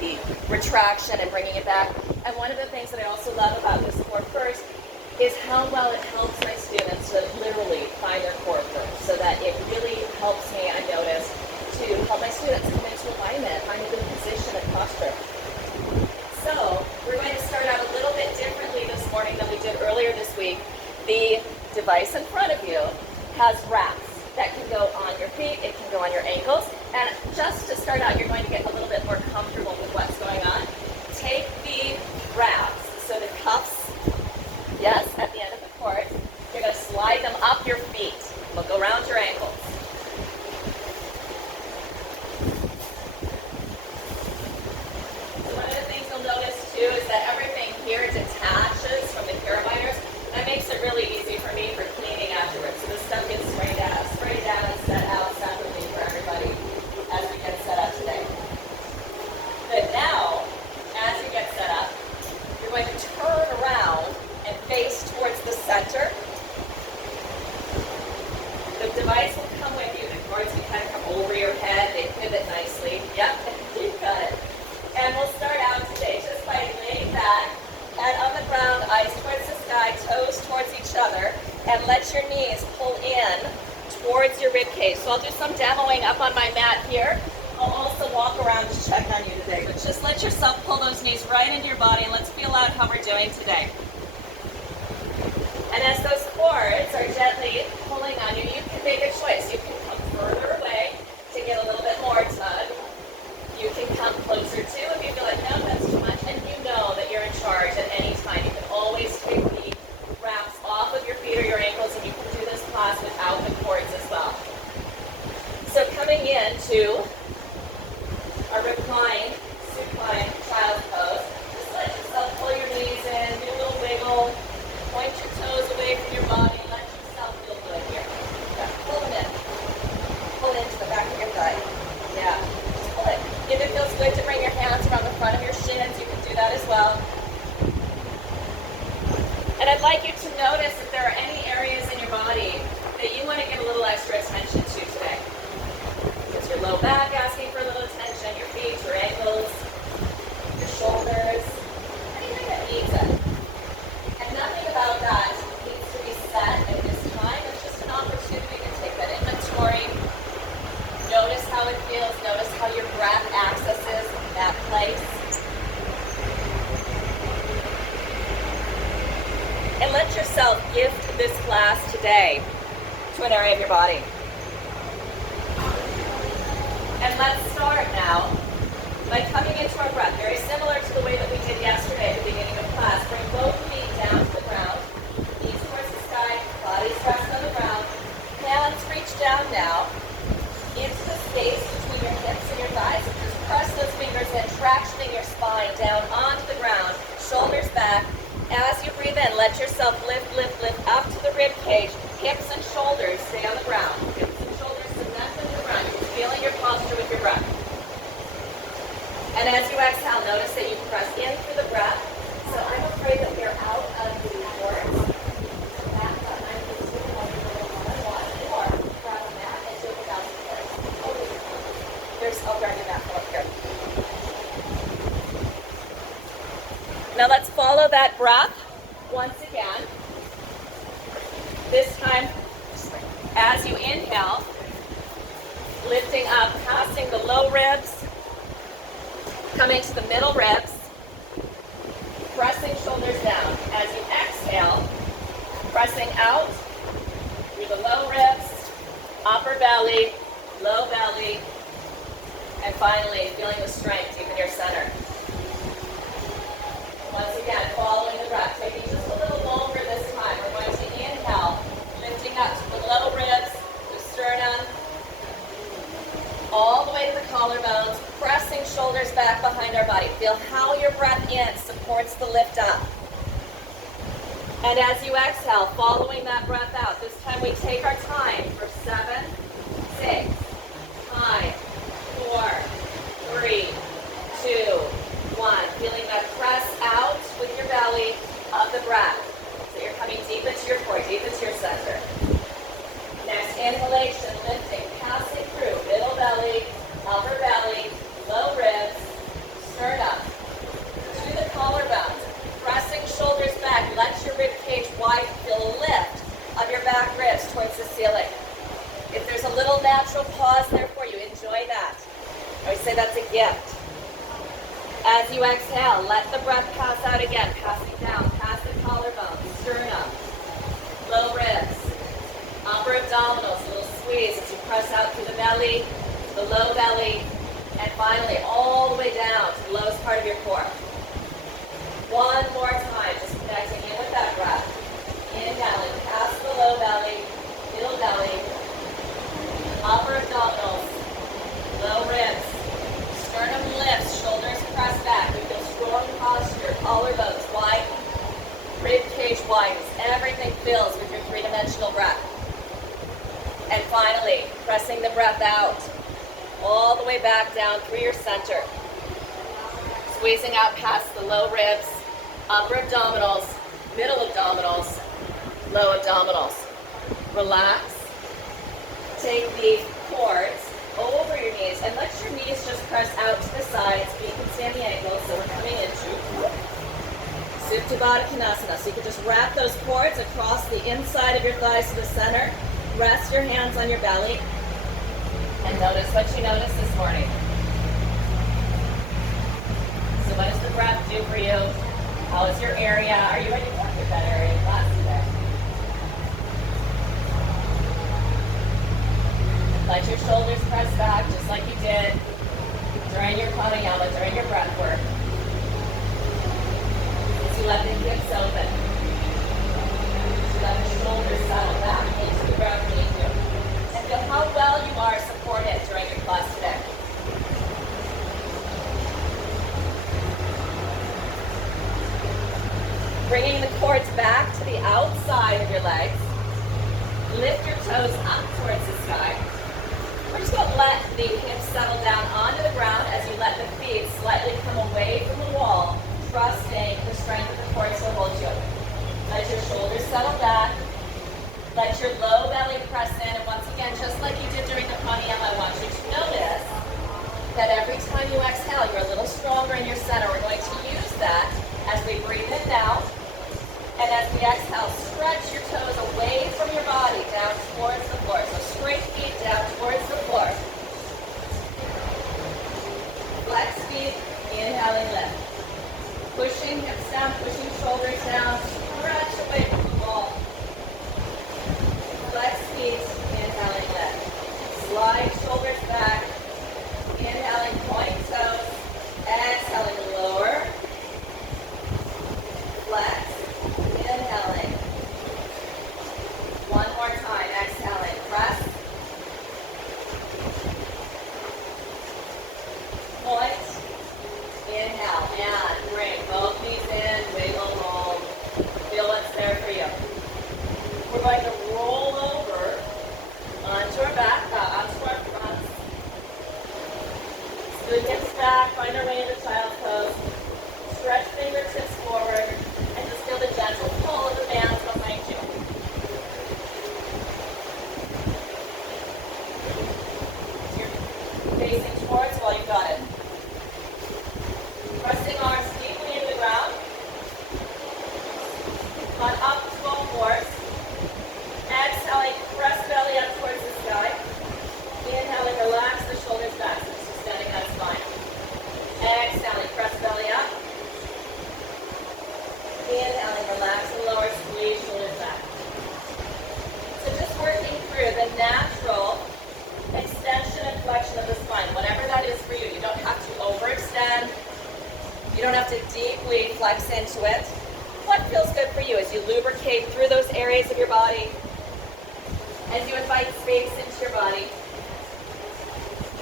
the retraction and bringing it back. And one of the things that I also love about this core first is how well it helps my students to literally find their core first, so that it really helps me, I notice, to help my students come into alignment, find a good position and posture. So we're going to start out a little bit differently this morning than we did earlier this week. The device in front of you has wraps that can go on your feet, it can go on your ankles, and just to start out, you're going to get a little bit more comfortable with what's going on. Take the wraps, so the cuffs, yes, at the end of the cord, you're going to slide them up your feet. Look around your ankles. So one of the things you'll notice too is that everything here detaches from the carabiners. That makes it really easy for me for cleaning afterwards. So this stuff gets sprayed down and set out separately for everybody as we get set up today. But now, as you get set up, you're going to turn around and face towards the center. The device will come with you. The cords can kind of come over your head. They pivot nicely. Yep, you got it. And we'll start out today just by laying back, head on the ground, eyes towards the sky, toes towards each other, and let your knees pull in towards your rib cage. So I'll do some demoing up on my mat here. I'll also walk around to check on you today. But just let yourself pull those knees right into your body, and let's feel out how we're doing today. And as those cords are gently pulling on you, you can make a choice. You can come further away to get a little bit more tug. You can come closer too if you feel like, no, that's too much. And you know that you're in charge at any time. You can always take the wraps off of your feet or your ankles, and you can do this class without the cords as well. So coming into our recline, supine, child's pose, just let yourself pull your knees in, do a little wiggle, point your toes away from your body, let yourself feel good here. Yeah, pull them in. Pull into the back of your thigh. Yeah, just pull it. If it feels good to bring your hands around the front of your shins, you can do that as well. And I'd like you to notice if there are any areas in your body that you want to give a little extra attention to today. Is your low back asking for a little attention, your feet, your ankles, your shoulders, anything that needs it. And nothing about that needs to be set at this time. It's just an opportunity to take that inventory. Notice how it feels. Notice how your breath accesses that place. And let yourself gift this class today to an area of your body. And let's start now by coming into our breath. Very similar to the way that we did yesterday at the beginning of class. Bring both feet down to the ground. Knees towards the sky. Body pressed on the ground. Hands reach down now into the space between your hips and your thighs. So just press those fingers in, tractioning your spine down onto the ground. Shoulders back. As you breathe in, let yourself lift, lift, lift up to the rib cage. Hips and shoulders stay on the ground. Hips and shoulders cement into the ground. You're feeling your posture with your breath. And as you exhale, notice that you press in through the breath. So I'm afraid that we're out of the cords. Back up. I'm just doing one-on-one or grab a mat and do it without the cords. I'll grab your mat from up here. Now let's follow that breath once again. This time, as you inhale, lifting up, passing the low ribs, coming to the middle ribs, pressing shoulders down. As you exhale, pressing out through the low ribs, upper belly, low belly, and finally feeling the strength deep in your center. Once again, following the breath, taking just a little longer this time. We're going to inhale, lifting up to the low ribs, the sternum, all the way to the collarbones, pressing shoulders back behind our body. Feel how your breath in supports the lift up. And as you exhale, following that breath out, this time we take our time for 7, 6, 5, 4, 3, 2, 1. Feeling that press out with your belly of the breath. So you're coming deep into your core, deep into your center. Next inhalation, lifting, passing through middle belly, upper belly, low ribs, sternum, say that's a gift. As you exhale, let the breath pass out again, passing down, past the collarbone, sternum, low ribs, upper abdominals, a little squeeze as you press out through the belly, the low belly, and finally all the way down to the lowest part of your core. One more time, just connecting in with that breath. Inhaling past the low belly, middle belly, upper abdominals, low ribs, sternum lifts, shoulders press back. We feel strong posture, collarbones wide, rib cage widens. Everything fills with your three-dimensional breath. And finally, pressing the breath out all the way back down through your center. Squeezing out past the low ribs, upper abdominals, middle abdominals, low abdominals. Relax. Take the cords over your knees and let your knees just press out to the sides. You can stand the ankles, so we're coming into Supta Baddha Konasana. So you can just wrap those cords across the inside of your thighs to the center. Rest your hands on your belly. And notice what you notice this morning. So what does the breath do for you? How is your area? Are you ready to work with that area in class today? Let your shoulders press back just like you did during your pranayama, during your breath work. As you let the hips open. As you let the shoulders settle back into the ground beneath you. And feel how well you are supported during your class today. Bringing the cords back to the outside of your legs. Lift your toes up towards the sky. We're just going to let the hips settle down onto the ground as you let the feet slightly come away from the wall, trusting the strength of the cords to hold you. Let your shoulders settle back. Let your low belly press in. And once again, just like you did during the pranayama, I want you to notice that every time you exhale, you're a little stronger in your center. We're going to use that as we breathe in now. And as we exhale, stretch your toes away from your body down towards the floor. So straight feet down towards the floor. Flex feet, inhaling lift. Pushing hips down, pushing shoulders down. Stretch away from the wall. Flex feet, inhaling lift. Slide shoulders back. Inhaling, point toes. Exhaling, lower. Flex. Inhaling. One more time. Exhaling. Press. Point. Inhale. And bring both knees in. Wiggle, roll. Feel what's there for you. We're going to roll over onto our back, onto our fronts. Scoot hips back. Find our way into child's pose. Stretch fingertips forward. And just feel the gentle pull of the bands behind you. You're facing towards while you've got it. Pressing arms deeply into the ground. On up to all fours. Exhaling, press belly up towards the sky. Inhaling, relax the shoulders back. So just extending that spine. Exhaling, press belly up. Inhaling, relax the lower, squeeze shoulders back. So just working through the natural extension and flexion of the spine, whatever that is for you. You don't have to overextend. You don't have to deeply flex into it. What feels good for you as you lubricate through those areas of your body, as you invite space into your body.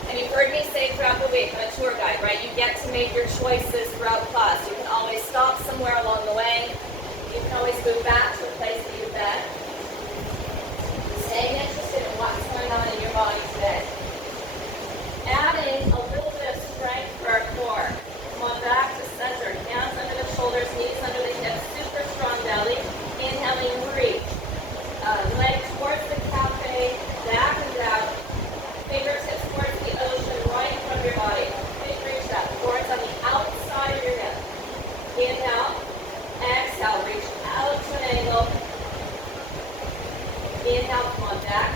And you've heard me say throughout the week, I'm a tour guide, right? You get to make your choices throughout class. You can always stop somewhere along the way. You can always move back to a place that you've been. Staying interested in what's going on in your body today. Adding a little bit of strength for our core. Come on back to center. Hands under the shoulders, knees under the hips. Super strong belly. Inhaling, reach. Leg towards the cafe. Back and out. Fingertips towards the ocean, right in front of your body. Big reach up. Cords on the outside of your hip. Inhale. Exhale. Reach out to an angle. Inhale. Come on back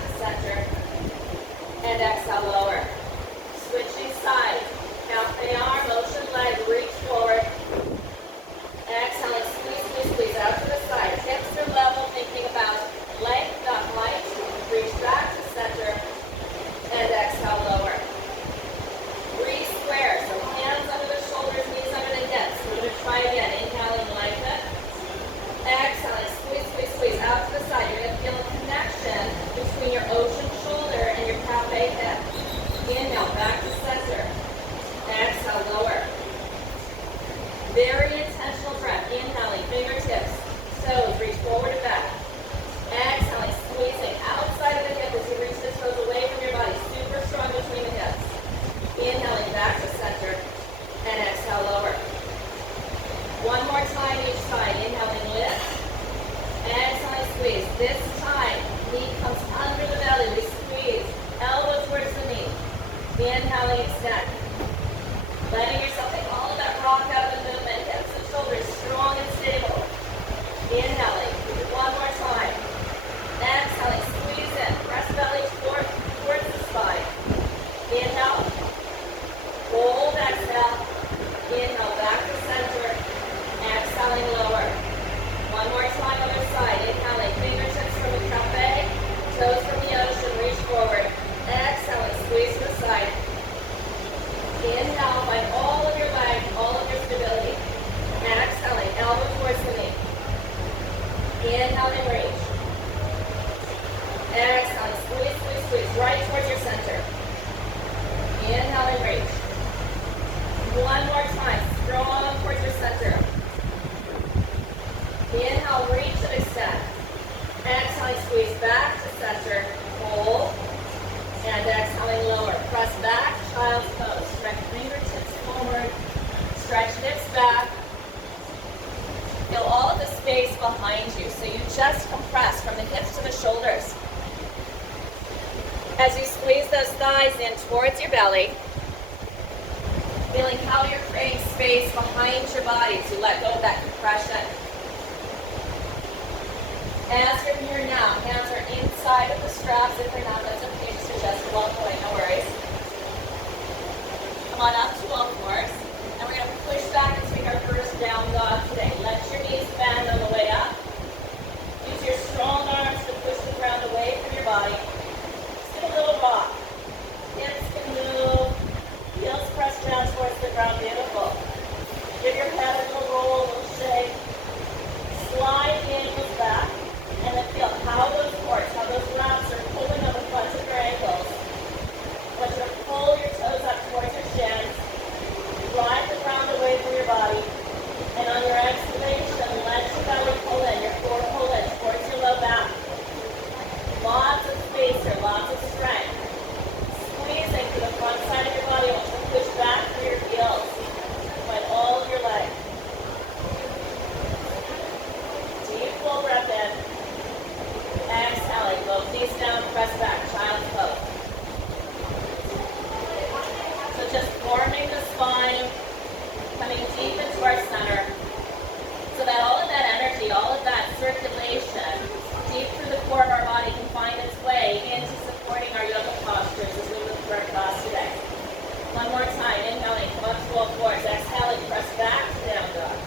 Letting yourself take all of that rock out of the movement. Hips and shoulders strong and stable. Inhaling. Do it one more time. Exhaling. Squeeze in. Press belly towards the spine. Inhale. Hold. Exhale. Inhale. Back to center. Exhaling lower. One more time, other side. Inhaling. Fingertips from the cafe. Toes from the ocean. Reach forward. Exhaling. Squeeze to the side. Inhale. Find all of your legs, all of your stability. Exhaling. Elbow towards the knee. Inhale and reach. Exhaling. Squeeze, squeeze, squeeze. Right towards your center. Inhale and reach. One more time. Strong towards your center. Inhale, reach and extend. Exhaling, squeeze back to center. Hold. And exhaling lower. Press back, child's pose. Stretch fingertips forward. Stretch hips back. Feel all of the space behind you. So you just compress from the hips to the shoulders. As you squeeze those thighs in towards your belly, feeling how you're creating space behind your body to let go of that compression. As you're here now, hands are inside of the straps. If they're not, that's okay. Just adjust to walk away, no worries. Come on up to all fours. And we're going to push back and take our first down dog today. Let your knees bend on the way up. Use your strong arms to push the ground away from your body. Just get a little rock. Hips can move. Heels press down towards the ground. Beautiful. Give your head a little roll, a little shake. Slide the ankles back. And then feel how those cords, how those wraps are pulling on the fronts of your ankles. I want you to pull your toes up towards your shins. Drive the ground away from your body. And on your exhalation, let your belly pull in, your core pull in towards your low back. Lots of space here, lots of strength. Squeezing to the front side of your body. I want you to push back through your heels. Find all of your legs. Deep full breath in. Exhaling, both knees down, press back, child's pose. So just forming the spine, coming deep into our center, so that all of that energy, all of that circulation, deep through the core of our body can find its way into supporting our yoga postures as we move through our class today. One more time, inhaling, come up to all fours, exhaling, press back to down dog.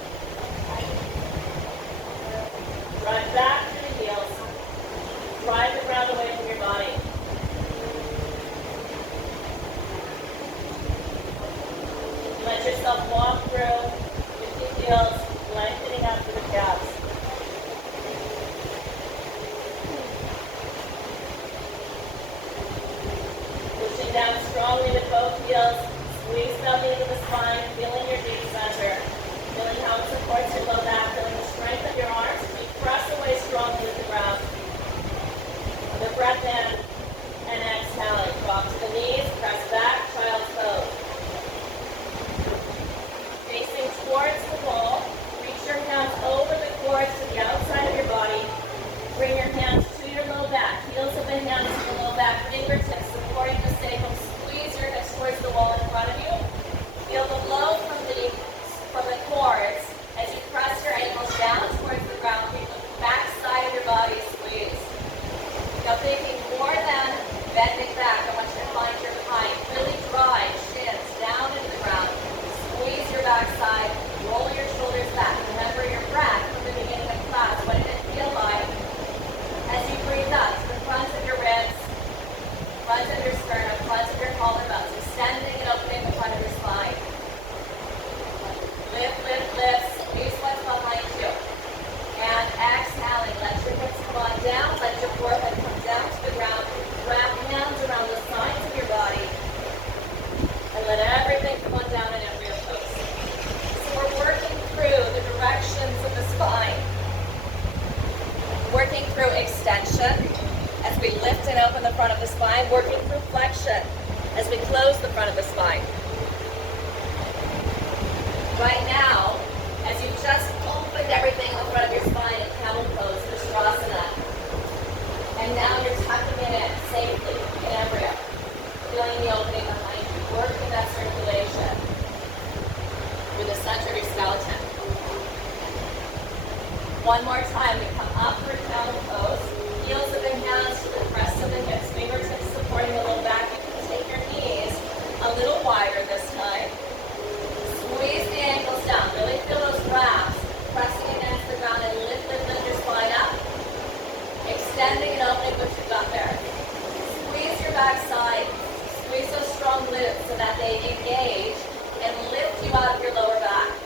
Drive back to the heels. Drive the ground away from your body. Let yourself walk through with the heels, lengthening up through the calves. Pushing down strongly with both heels. Squeeze belly into the spine, feeling your deep center. Feeling how it supports your low back, feeling the strength of your arms. You press away strongly with the ground. The breath in and exhaling. Drop to the knees, press back, child's pose. Facing towards the wall, reach your hands over the cords to the outside of your body. Bring your hands to your low back, heels of the hands to the low back, fingertips supporting the sacrum. Squeeze your hips towards the wall in front of you. Feel the blow from the cords as you press your ankles down towards the ground. Keep the back side of your body squeezed. Now thinking more than bending back, I want you to find your behind. Really drive shins down into the ground. Squeeze your backside. Roll your shoulders back. Remember your breath from the beginning of class. What did it feel like as you breathe up to the front of your ribs, front of your sternum, front of your collarbones, extending and opening the front of your spine. Lift, lift, lift. Squeeze what's behind you. And exhaling, let your hips come on down, let your forehead come down to the ground, wrap hands around the sides of your body, and let everything come on down in every pose. So we're working through the directions of the spine, working through extension as we lift and open the front of the spine, working through flexion as we close the front of the spine. Right now, as you've just opened everything on the front of your spine in camel pose, Vishrasana. And now you're tucking it in safely in embryo. Feeling the opening behind you, working that circulation. One more time, we come up for a counter pose. Heels of the hands to the crest of the hips, fingertips supporting the low back. You can take your knees a little wider this time. Squeeze the ankles down. Really feel those wraps pressing against the ground and lift your spine up. Extending and opening what you've got there. Squeeze your back side. Squeeze those strong glutes so that they engage and lift you out of your lower back.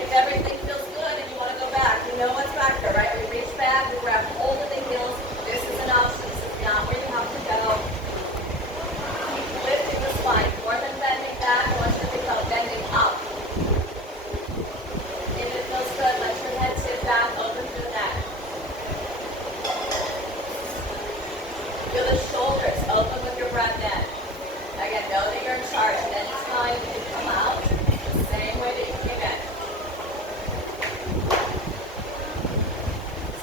If everything feels good and you want to go back, you know what's back there, right? We reach back, we grab hold of the heels. This is an option. This is not where you have to go. Keep lifting the spine. More than bending back, I want you to think about bending up. If it feels good, let your head tip back, open through the neck. Feel the shoulders open with your breath in. Again, know that you're in charge. At any time, you can come out the same way that you came in.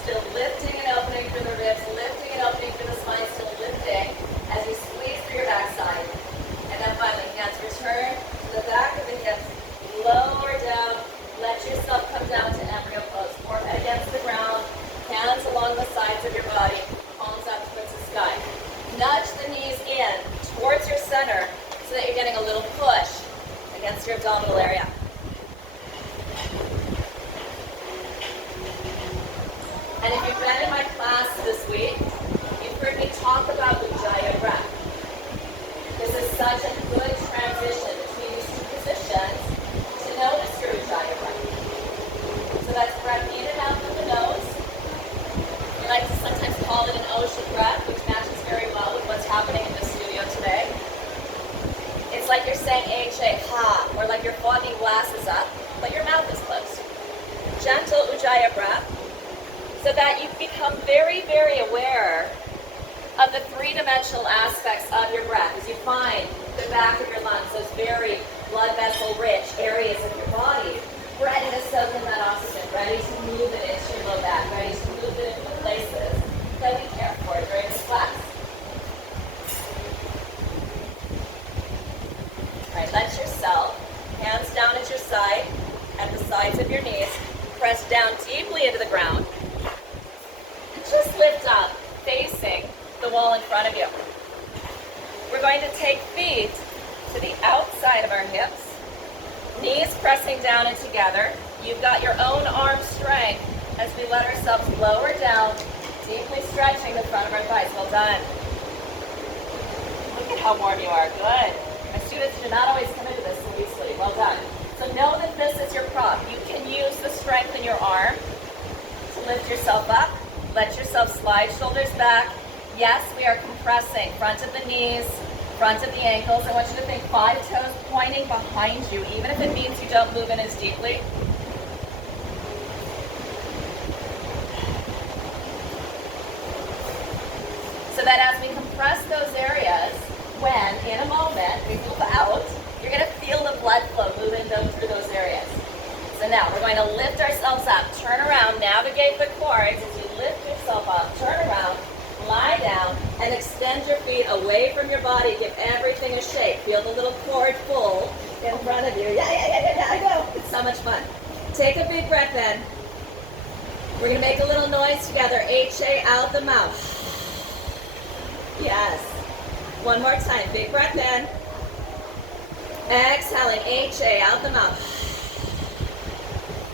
Still lifting and opening through the ribs, lifting and opening through the spine, still lifting as you squeeze through your backside. And then finally, hands return to the back of the hips, lower down, let yourself come down to embryo pose. Forehead against the ground, hands along the sides of your body, palms up towards the sky. Nudge the knees in towards your center so that you're getting a little push against your abdominal area. And if you've been in my class this week, you've heard me talk about Ujjayi breath. This is such a good transition between these two positions to notice your Ujjayi breath. So that's breath in and out through the nose. We like to sometimes call it an ocean breath, which matches very well with what's happening in the studio today. It's like you're saying H-A, ha, or like you're fogging glasses up, but your mouth is closed. Gentle Ujjayi breath, so that you become very, very aware of the three-dimensional aspects of your breath as you find the back of your lungs, those very blood vessel-rich areas of your body, ready to soak in that oxygen, ready to move it into your low back, ready to move it into the places that we care for during this class. All right, let yourself, hands down at your side, at the sides of your knees, press down deeply into the ground. Just lift up, facing the wall in front of you. We're going to take feet to the outside of our hips, knees pressing down and together. You've got your own arm strength as we let ourselves lower down, deeply stretching the front of our thighs. Well done. Look at how warm you are. Good. My students do not always come into this so easily. Well done. So know that this is your prop. You can use the strength in your arm to lift yourself up. Let yourself slide shoulders back. Yes, we are compressing front of the knees, front of the ankles. I want you to think 5 toes pointing behind you, even if it means you don't move in as deeply. So that as we compress those areas, when in a moment we move out, you're going to feel the blood flow moving through those areas. So now we're going to lift ourselves up, turn around, navigate the cords as you lift yourself up, turn around, lie down, and extend your feet away from your body. Give everything a shake. Feel the little cord pull in front of you. Yeah, I know. It's so much fun. Take a big breath in. We're going to make a little noise together. H-A out the mouth. Yes. One more time. Big breath in. Exhaling. H-A out the mouth.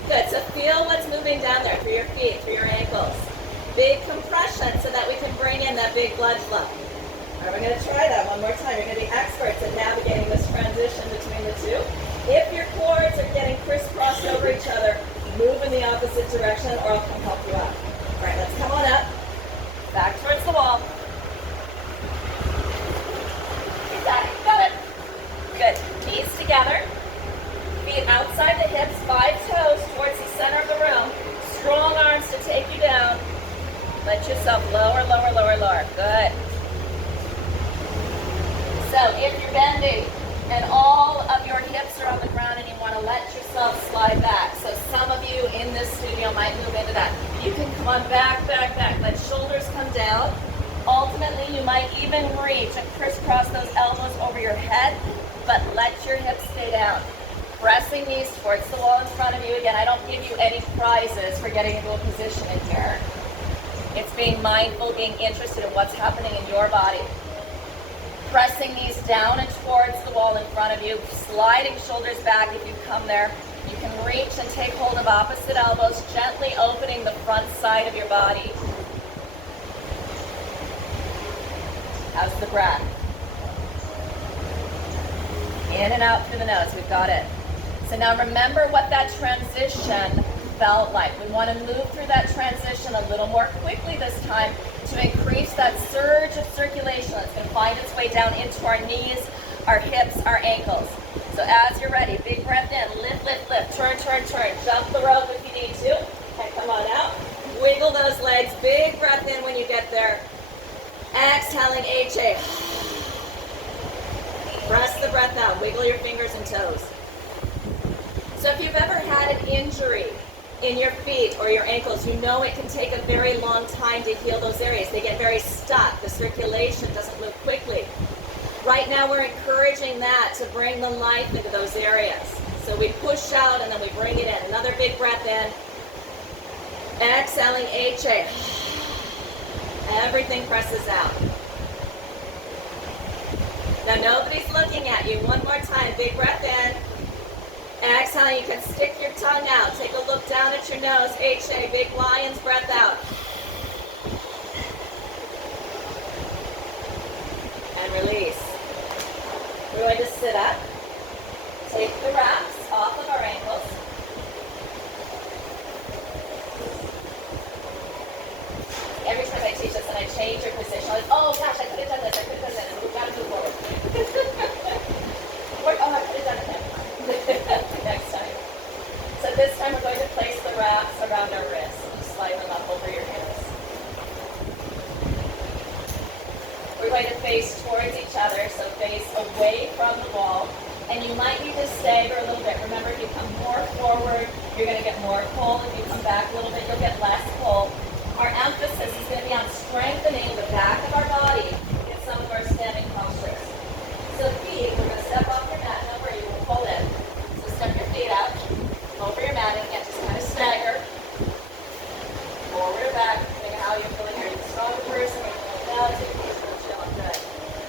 Good. So feel what's moving down there through your feet, through your ankles. Big compression so that we can bring in that big blood flow. All right, we're going to try that one more time. You're going to be experts at navigating this transition between the two. If your cords are getting crisscrossed over each other, move in the opposite direction or I'll come help you out. All right, let's come on up. Back towards the wall. Got it. Good. Knees together. Feet outside the hips, 5 toes towards the center of the room. Strong arms to take you down. Let yourself lower, lower, lower, lower. Good. So if you're bending and all of your hips are on the ground and you want to let yourself slide back. So some of you in this studio might move into that. You can come on back, back, back. Let shoulders come down. Ultimately, you might even reach and crisscross those elbows over your head, but let your hips stay down. Press pressing knees towards the wall in front of you. Again, I don't give you any prizes for getting into a position in here. It's being mindful, being interested in what's happening in your body. Pressing knees down and towards the wall in front of you, sliding shoulders back if you come there. You can reach and take hold of opposite elbows, gently opening the front side of your body. How's the breath? In and out through the nose, we've got it. So now remember what that transition felt like. We want to move through that transition a little more quickly this time to increase that surge of circulation that's going to find its way down into our knees, our hips, our ankles. So as you're ready, big breath in, lift, lift, lift, turn, turn, turn. Jump the rope if you need to. Okay, come on out. Wiggle those legs, big breath in when you get there. Exhaling, HA. Press the breath out, wiggle your fingers and toes. So if you've ever had an injury in your feet or your ankles, you know it can take a very long time to heal those areas. They get very stuck. The circulation doesn't move quickly. Right now we're encouraging that to bring the life into those areas. So we push out and then we bring it in. Another big breath in. Exhaling, HA. Everything presses out. Now nobody's looking at you. One more time, big breath in. Exhale, you can stick your tongue out. Take a look down at your nose. HA, big lion's breath out. And release. We're going to sit up. Take the wraps off of our ankles. Every time I teach this and I change your position, I'm like, oh gosh, I could have done this, I could have done this. We've got to move forward. Oh, I could have done it next time. So this time we're going to place the wraps around our wrists. Slide them up over your hands. We're going to face towards each other, so face away from the wall. And you might need to stagger a little bit. Remember, if you come more forward, you're going to get more pull. If you come back a little bit, you'll get less pull. Our emphasis is going to be on strengthening the back of our body in some of our standing postures. So feet, we're going to step off your mat. Don't worry, you will pull in. So step your feet out over your mat, and again, just kind of stagger. Forward or back, depending on how you're feeling. Are you a stronger person? Are you feeling down? Take your feet, chill. Good.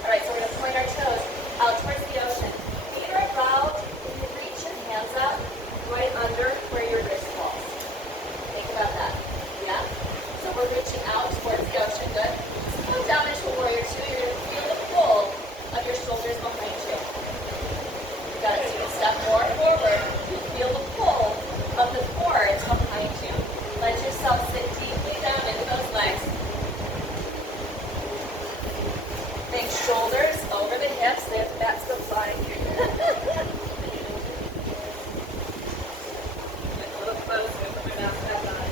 All right, so we're going to point our toes out towards the ocean. Feet are about, when you reach your hands up, right under where your wrist falls. Think about that. Yeah? So we're reaching out towards the ocean. Good. So come down into a warrior two. You're going to feel the pull of your shoulders behind you. You got it. So you can step more forward. You feel the pull of the boards behind you. Let yourself sit deeply down into those legs. Think shoulders over the hips. That's the flying. A little closer. Put my mouth back on.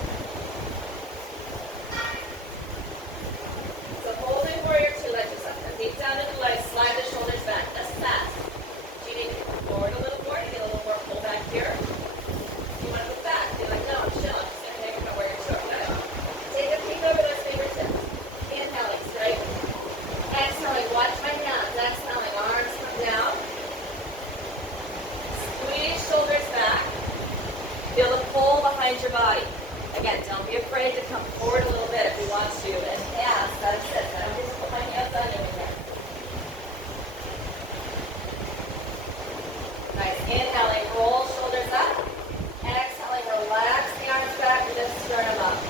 So holding warrior two, let yourself come deep down into the legs, slide the shoulders back. That's fast. Do you need to come forward a little more to get a little more pull back here? You want to go back? You're like, no, I'm chill. I'm just going to hang with my warrior two. Okay? Take a peek over those fingertips. Inhaling, straight. Exhaling, watch my hands. Exhaling, arms come down. Squeeze shoulders back. Feel the pull behind your body. Again, don't be afraid to come forward a little bit if you want to. And hands, that's it. I don't just put my hands on you again. Nice. Inhaling, roll shoulders up. Exhaling, relax the arms back, lift sternum up.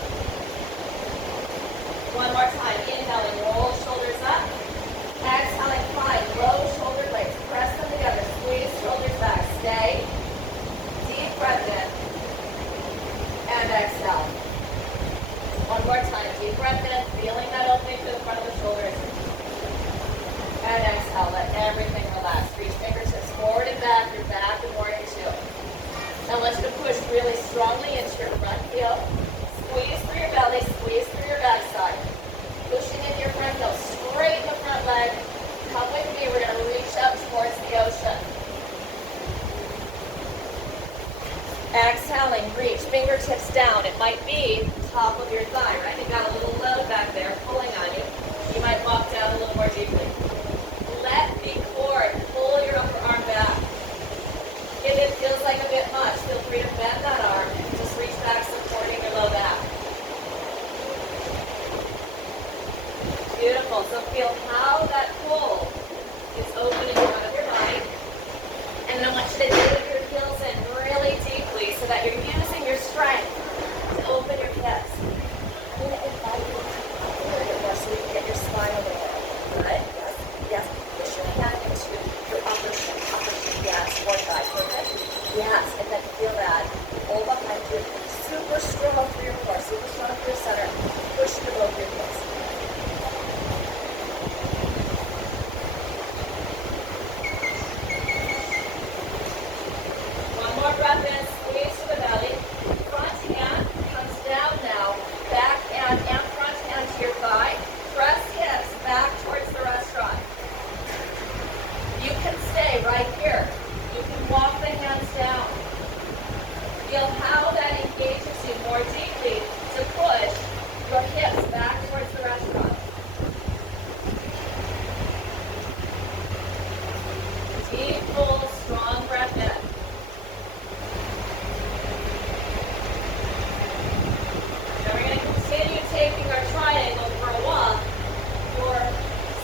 One more time. Inhaling, roll shoulders up. Exhaling, climb, low shoulder blades. Press them together. Squeeze shoulders back. Stay. Deep breath in. And exhale. One more time. Deep breath in, feeling that opening to the front of the shoulders. And exhale. Let everything relax. Reach fingertips forward and back. You're back in warrior two. Now let's push really strongly into your front heel. Squeeze through your belly. Squeeze through your backside. Pushing into your front heel. Straighten the front leg. Come with me. We're going to reach up towards the ocean. Exhaling, reach, fingertips down. It might be top of your thigh, right? You got a little load back there pulling on you. You might walk down a little more deeply. Let the cord pull your upper arm back. Give it feels like a bit much, feel free to bend that arm. Just reach back, supporting your low back. Beautiful. So feel how that pull is opening front of your body. And then I want you to dig your heels in really deeply so that you're using your strength to open your hips. I'm going to invite you to come up a little bit more so you can get your spine a little bit. Good. Yes. Yes. Push your hand into your upper shin. Yes. Or thigh. Perfect. Yes. And then feel that. Pull behind you. Super strong through your core. Super strong through your center. Push to both your hips. Breath in, squeeze to the belly. Front hand comes down now. Back hand and front hand to your thigh. Press hips back towards the restaurant. You can stay right here. You can walk the hands down. Feel how that engages you more deeply to push your hips back towards the restaurant. Deep, full, strong breath in. Taking our triangle for a walk, your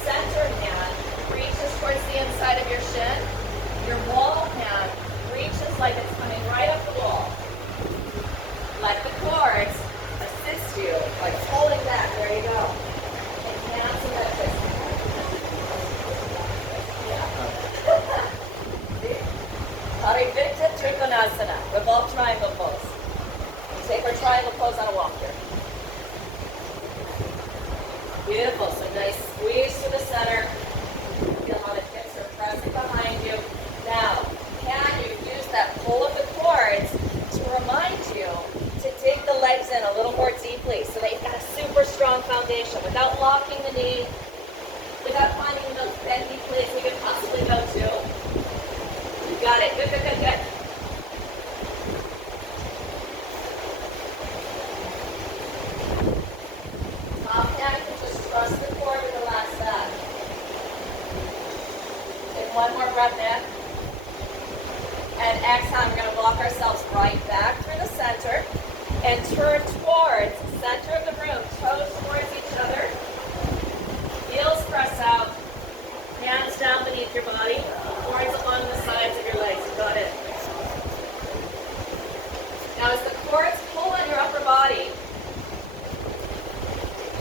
center hand reaches towards the inside of your shin. Your wall hand reaches like it's coming right up the wall. Let the cords assist you by pulling back. There you go. And hands in that twist. Yeah. Parivrtta Trikonasana, revolve triangle pose. We take our triangle pose on a walk here. Beautiful. So nice squeeze to the center. Feel how the hips are pressing behind you. Now, can you use that pull of the cords to remind you to dig the legs in a little more deeply so that you've got a super strong foundation without locking the knee, without finding the most bendy place you could possibly go to. You got it. Good, good, good, good. Top hand. Trust the core to relax that. Take one more breath in. And exhale, we're going to walk ourselves right back through the center and turn towards the center of the room. Toes towards each other. Heels press out. Hands down beneath your body. Cords along the sides of your legs. You got it. Now as the cords pull on your upper body,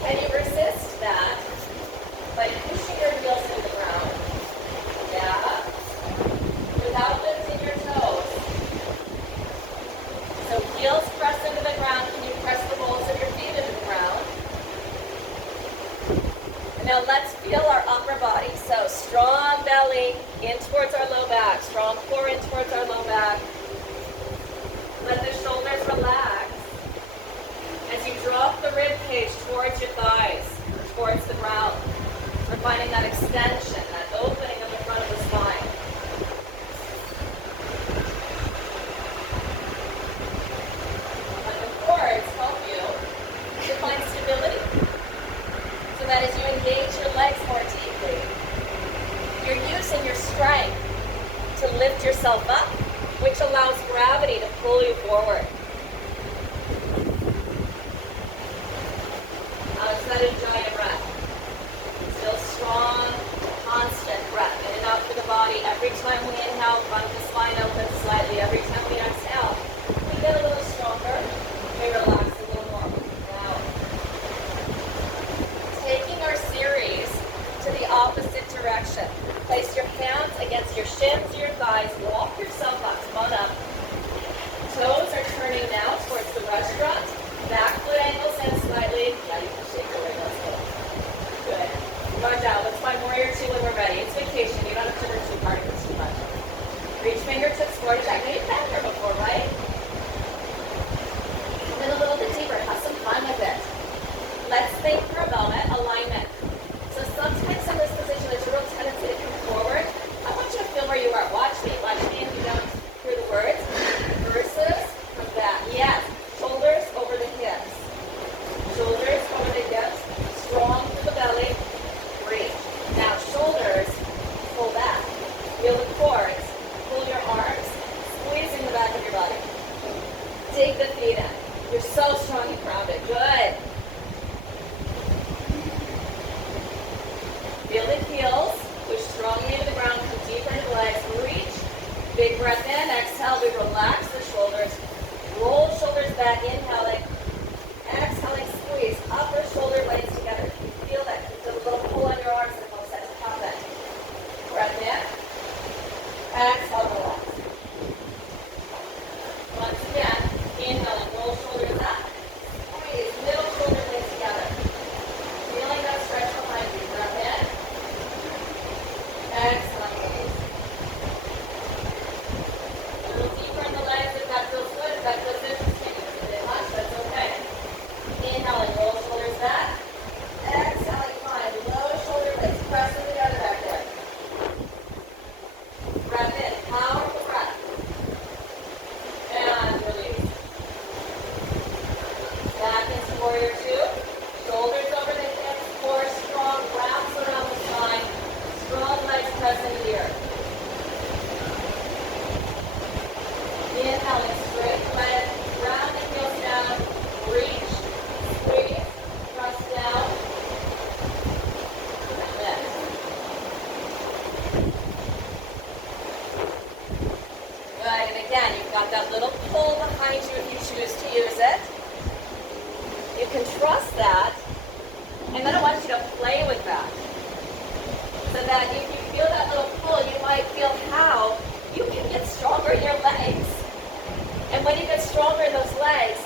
can you resist that by pushing your heels into the ground? Yeah. Without lifting your toes. So heels press into the ground. Can you press the balls of your feet into the ground? And now let's feel our upper body. So strong belly in towards our low back. Strong core in towards our low back. Let the shoulders relax. As you drop the rib cage towards your thighs, towards the ground, we're finding that extension, that opening of the front of the spine. Let the cords help you to find stability, so that as you engage your legs more deeply, you're using your strength to lift yourself up, which allows gravity to pull you forward. Just enjoy your breath. Still strong, constant breath. In and out through the body. Every time we inhale, front of the spine opens slightly. Every time we exhale, we get a little stronger. We relax a little more. Now, taking our series to the opposite direction. Place your hands against your shins or your thighs. Walk yourself up. Come on up. Toes are turning now towards the restaurant. Back foot angles in slightly. Yeah, you can shake your leg. Let's go. Good. Come on down. Let's find warrior two when we're ready. It's vacation. You don't have to work too hard. It's too much. Reach fingertips dig the feet in. You're so strong and grounded. Good. Feel the heels. Push strongly into the ground. Come deeper into the legs. Reach. Big breath in. Exhale. We relax the shoulders. Roll shoulders back. Inhaling. Exhaling. Squeeze. Upper shoulder blades together. You feel that. You feel a little pull on your arms and both sides of the top end. Breath in. Exhale. Relax. Once again. Inhaling. Roll shoulders up. Squeeze. Middle shoulder blades together. Feeling that stretch behind you. Breath in. Exhaling. Release. A little deeper in the legs if that feels good. If that feels interesting. If it's a bit much, that's okay. Inhaling. Roll shoulders back. Exhaling. Climb. Low shoulder blades. Pressing together back there. Breath in. Powerful breath. And release. Back into warrior two. Shoulders over the hips. Core strong. Wraps around the spine. Strong legs pressing here. Inhaling. Straight leg. Round the heels down. Reach. Squeeze. Press down. And lift. Good. And again, you've got that little pull behind you if you choose to use it. You can trust that, and then I want you to play with that. So that if you feel that little pull, you might feel how you can get stronger in your legs. And when you get stronger in those legs,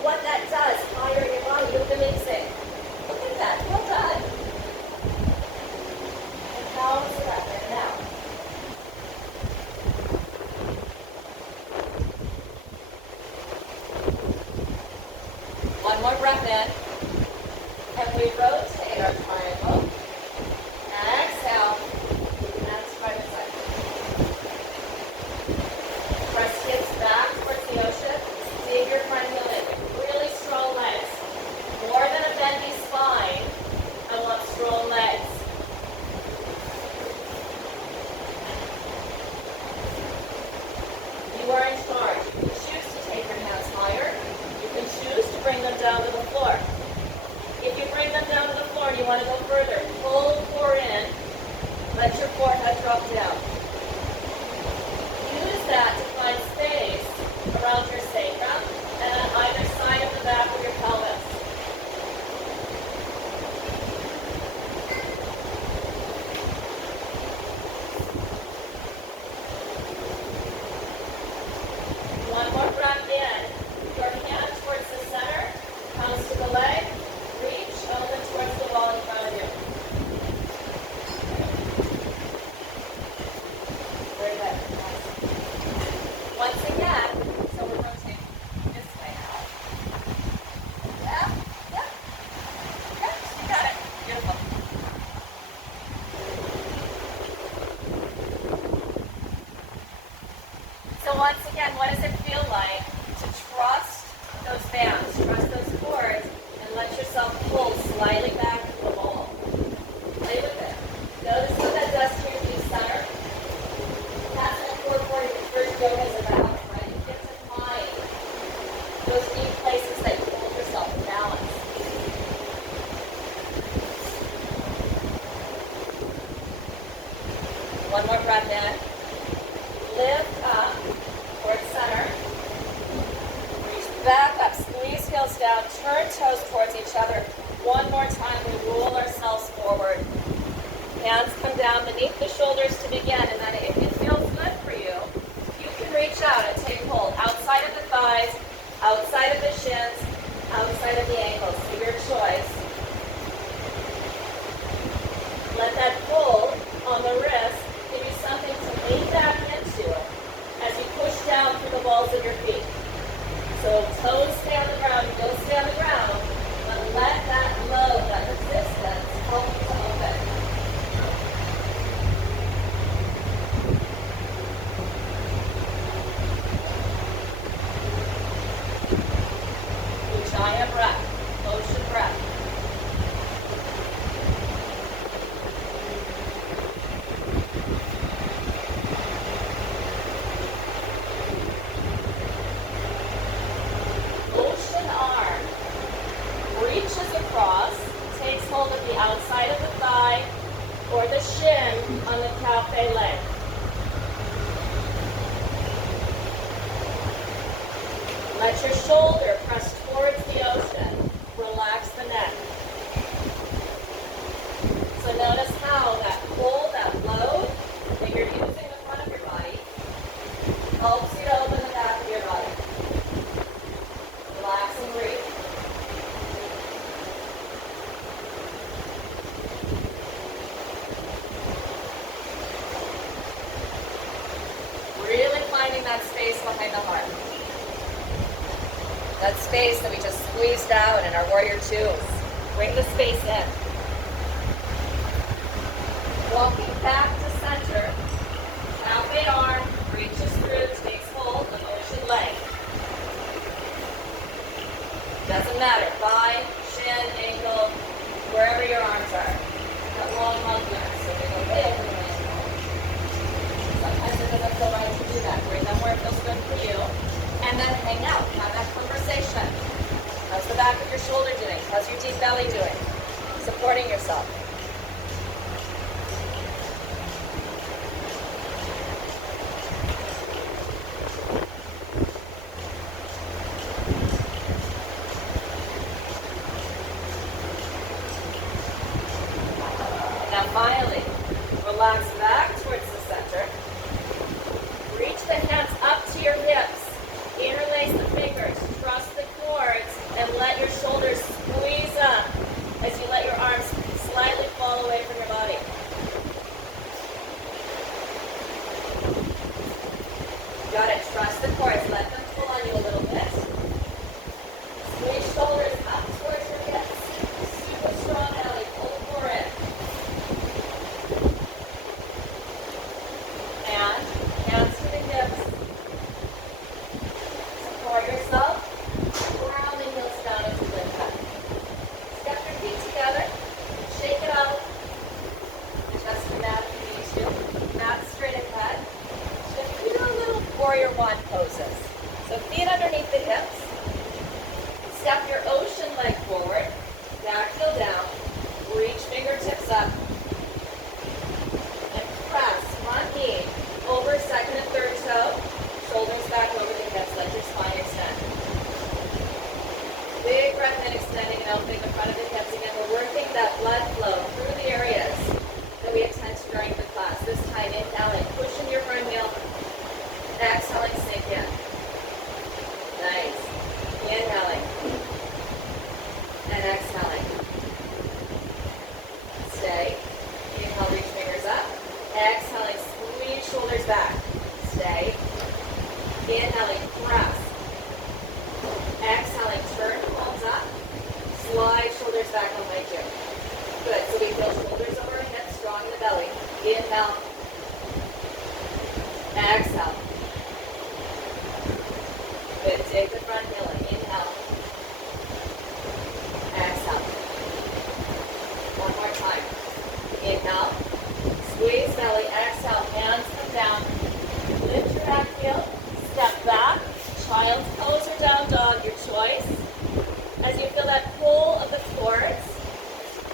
what that does, higher in your body, you look amazing. Look at that, well done. And how is that right now? One more breath in, and we rotate our triangle. Exhale, and spread it side. Press hips back towards the ocean. Dig your front heel in. Really strong legs. More than a bendy spine, I want strong legs. You are in charge. You can choose to take your hands higher. You can choose to bring them down to the floor. If you bring them down to the floor and you want to go further, pull core in, let your forehead drop down. Use that to find space around your sacrum and on either side of the back of your pelvis. One more breath in. Your hand towards the center, comes to the leg, reach, open towards the wall in front of you. Very good. Once again, so we're rotating this way now. Yeah, yeah, yeah, you got it. Beautiful. So once again, what does it feel like to trust those bands, trust those cords, and let yourself pull slightly back to the ball? Play with it. Notice what that does to your feet center. That's what core core first yoga is about, right? You get to find those deep places that you hold yourself in balance. One more breath in. Lift up towards center. Reach back up. Squeeze heels down. Turn toes towards each other. One more time. We roll ourselves forward. Hands come down beneath the shoulders to begin. And then if it feels good for you, you can reach out and take hold. Outside of the thighs, outside of the shins, outside of the ankles. So your choice. Let that pull on the wrist give you something to lean back into as you push down through the balls of your feet. So toes stay on the ground, you don't stay on the ground, but let that load, that resistance help you to open. Ujjayi breath, ocean breath. Let your shoulder press towards the ocean. Relax the neck. So notice how that pull, that load that you're using the front of your body helps you to open the back of your body. Relax and breathe. Really finding that space behind the heart. That space that we just squeezed out in our warrior twos. Bring the space in. Walking back to center. Halfway arm reaches through, takes hold of ocean leg. Doesn't matter. Thigh, shin, ankle, wherever your arms are. That long lung there. So they go way over the waist. Sometimes it doesn't feel right to do that. Bring them where it feels good for you. And then hang out. Have that conversation. How's the back of your shoulder doing? How's your deep belly doing? Supporting yourself. Now finally, relax back towards the center. Reach the hands up to your hips. Interlace the fingers, trust the cords, and let your shoulders squeeze up as you let your arms slightly fall away from your body. Got it. Trust the cords. Let them pull on you a little bit. Squeeze shoulders up towards your hips. Super strong belly. Pull the core in. And hands to the hips. Support yourself. Ground the heels down as you lift up. Step your feet together. Shake it out. Adjust the mat if you need to. Mat straight ahead. Just do a little warrior one poses. So feet underneath the hips. Step your ocean leg forward. Back heel down. Reach fingertips up. And press front knee over second and third toe. Shoulders back over the hips. Let your spine extend. Big breath in, extending and opening the front of the hips. Again, we're working that blood flow through the areas that we attend to during the class. This time, inhaling, pushing your front heel. Exhaling, sink in. Nice. Inhaling. And exhaling. Stay. Inhale, reach fingers up. Exhaling, squeeze shoulders back. Stay. Inhaling, press. Exhaling, turn palms up. Slide shoulders back behind you. Good. So we feel shoulders over our hips, strong in the belly. Inhale. Exhale. Good. Take the front heel in. Inhale. Exhale. One more time. Inhale. Squeeze belly. Exhale. Hands come down. Lift your back heel. Step back. Child's pose or down dog, your choice. As you feel that pull of the cords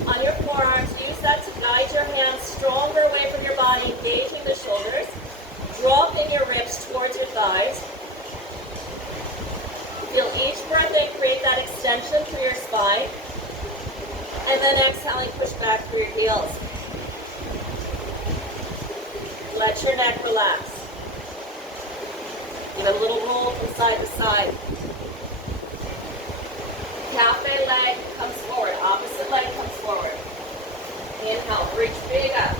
on your forearms, use that to guide your hands stronger away from your body, engaging the shoulders. Drop in your ribs towards your thighs. Feel each breath in, create that extension through your spine. And then exhaling, push back through your heels. Let your neck relax. Give it a little roll from side to side. Cafe leg comes forward. Opposite leg comes forward. Inhale, reach big up.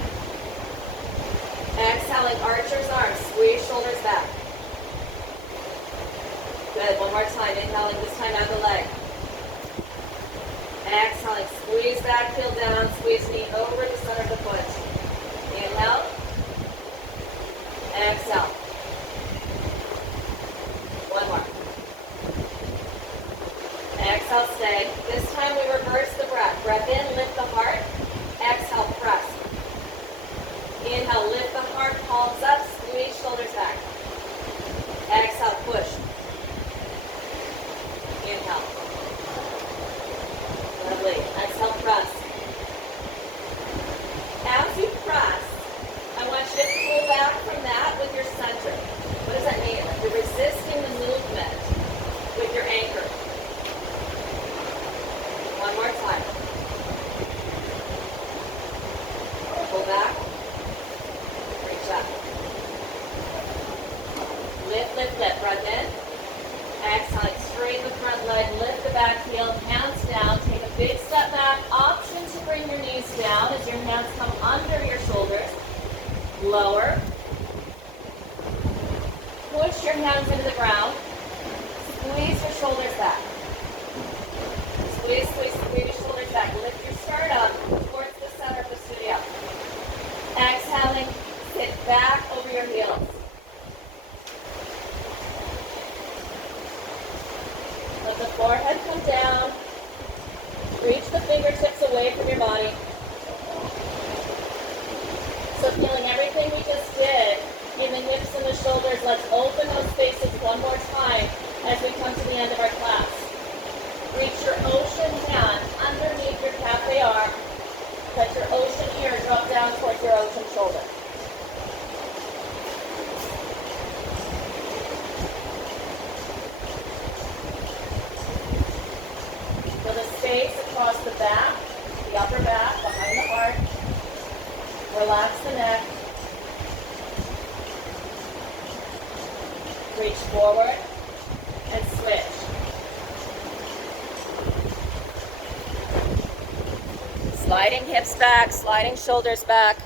Exhaling, archer's arms. Squeeze shoulders back. Good. One more time. Inhaling, this time out the leg. Exhaling, squeeze back, heel down. Squeeze knee over the center of the foot. Inhale. Exhale. One more. Exhale, stay. This time we reverse the breath. Breath in, lift the heart. Exhale, press. Inhale, lift the heart, palms up, squeeze shoulders back. Exhale, push. Inhale. Lovely. Exhale, press. As you press, I want you to pull back from that with your center. What does that mean? Like you're resisting the movement with Lower. Push your hands into the ground. Squeeze your shoulders back. Squeeze, squeeze, squeeze your shoulders back. Lift your sternum towards the center of the studio. Exhaling, sit back over your heels. Let the forehead come down. Reach the fingertips away from your body. So feeling everything we just did in the hips and the shoulders, let's open those spaces one more time as we come to the end of our class. Reach your ocean hand underneath your cafe arm. Let your ocean ear drop down towards your ocean shoulder. Feel the space across the back, the upper back, behind the heart. Relax the neck. Reach forward and switch. Sliding hips back, sliding shoulders back.